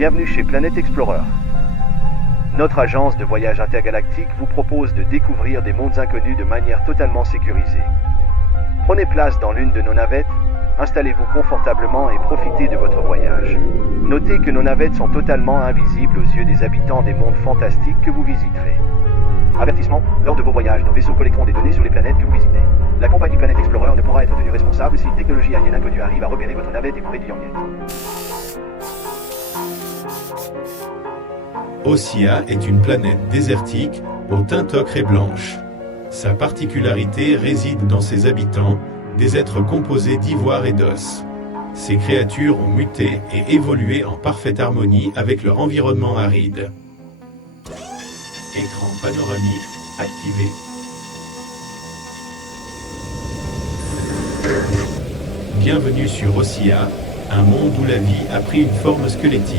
Bienvenue chez Planet Explorer. Notre agence de voyage intergalactique vous propose de découvrir des mondes inconnus de manière totalement sécurisée. Prenez place dans l'une de nos navettes, installez-vous confortablement et profitez de votre voyage. Notez que nos navettes sont totalement invisibles aux yeux des habitants des mondes fantastiques que vous visiterez. Avertissement, lors de vos voyages, nos vaisseaux collecteront des données sur les planètes que vous visitez. La compagnie Planet Explorer ne pourra être tenue responsable si une technologie alien inconnue arrive à repérer votre navette et vous réduit en miettes. Ossia est une planète désertique au teint ocre et blanche. Sa particularité réside dans ses habitants, des êtres composés d'ivoire et d'os. Ces créatures ont muté et évolué en parfaite harmonie avec leur environnement aride. Écran panoramique activé. Bienvenue sur Ossia, un monde où la vie a pris une forme squelettique.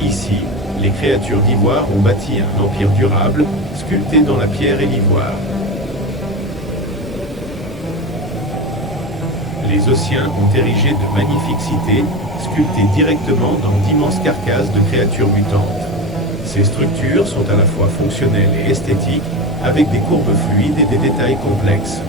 Ici, les créatures d'ivoire ont bâti un empire durable, sculpté dans la pierre et l'ivoire. Les Ossiens ont érigé de magnifiques cités, sculptées directement dans d'immenses carcasses de créatures mutantes. Ces structures sont à la fois fonctionnelles et esthétiques, avec des courbes fluides et des détails complexes.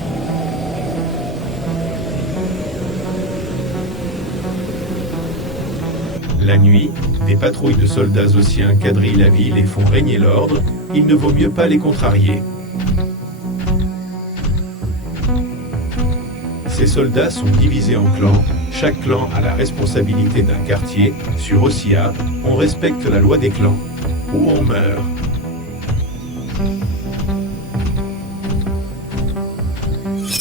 La nuit, des patrouilles de soldats ossiens quadrillent la ville et font régner l'ordre, il ne vaut mieux pas les contrarier. Ces soldats sont divisés en clans, chaque clan a la responsabilité d'un quartier. Sur Ossia, on respecte la loi des clans, ou on meurt.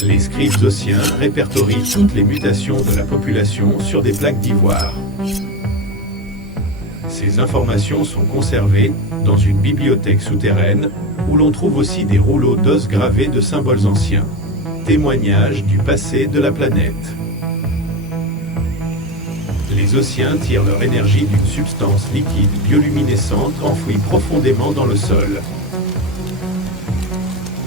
Les scribes ossiens répertorient toutes les mutations de la population sur des plaques d'ivoire. Ces informations sont conservées dans une bibliothèque souterraine où l'on trouve aussi des rouleaux d'os gravés de symboles anciens, témoignages du passé de la planète. Les Ossiens tirent leur énergie d'une substance liquide bioluminescente enfouie profondément dans le sol.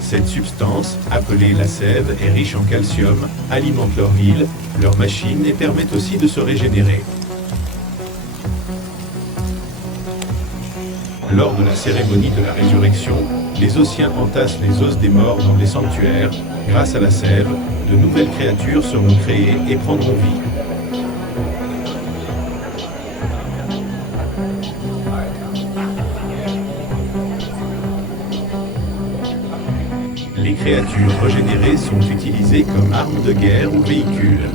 Cette substance, appelée la sève, est riche en calcium, alimente leur ville, leurs machines et permet aussi de se régénérer. Lors de la cérémonie de la résurrection, les Ossiens entassent les os des morts dans les sanctuaires. Grâce à la sève, de nouvelles créatures seront créées et prendront vie. Les créatures régénérées sont utilisées comme armes de guerre ou véhicules.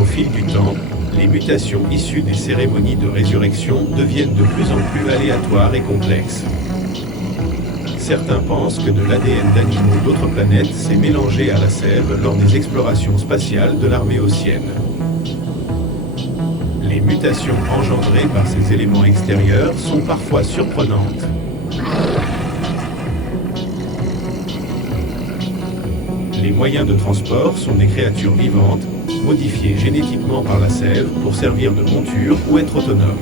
Au fil du temps, les mutations issues des cérémonies de résurrection deviennent de plus en plus aléatoires et complexes. Certains pensent que de l'ADN d'animaux d'autres planètes s'est mélangé à la sève lors des explorations spatiales de l'armée ossienne. Les mutations engendrées par ces éléments extérieurs sont parfois surprenantes. Les moyens de transport sont des créatures vivantes, modifiées génétiquement par la sève pour servir de monture ou être autonomes.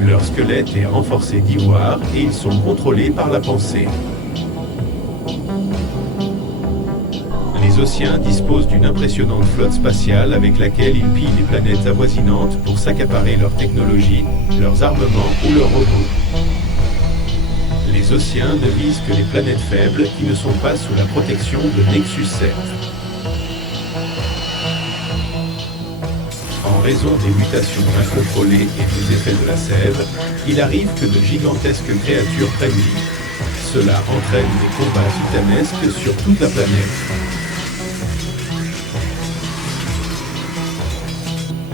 Leur squelette est renforcé d'ivoire et ils sont contrôlés par la pensée. Les Ossiens disposent d'une impressionnante flotte spatiale avec laquelle ils pillent les planètes avoisinantes pour s'accaparer leur technologie, leurs armements ou leurs robots. Les Ossiens ne visent que les planètes faibles qui ne sont pas sous la protection de Nexus 7. En raison des mutations incontrôlées et des effets de la sève, il arrive que de gigantesques créatures prennent vie. Cela entraîne des combats titanesques sur toute la planète.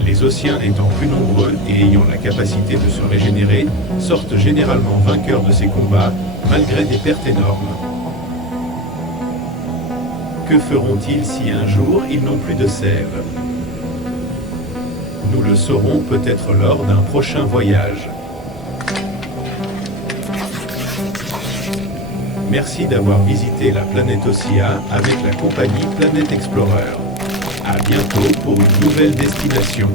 Les Ossiens étant plus nombreux et ayant la capacité de se régénérer, sortent généralement vainqueurs de ces combats, malgré des pertes énormes. Que feront-ils si un jour ils n'ont plus de sève ? Nous le saurons peut-être lors d'un prochain voyage. Merci d'avoir visité la planète Ossia avec la compagnie Planet Explorer. À bientôt pour une nouvelle destination.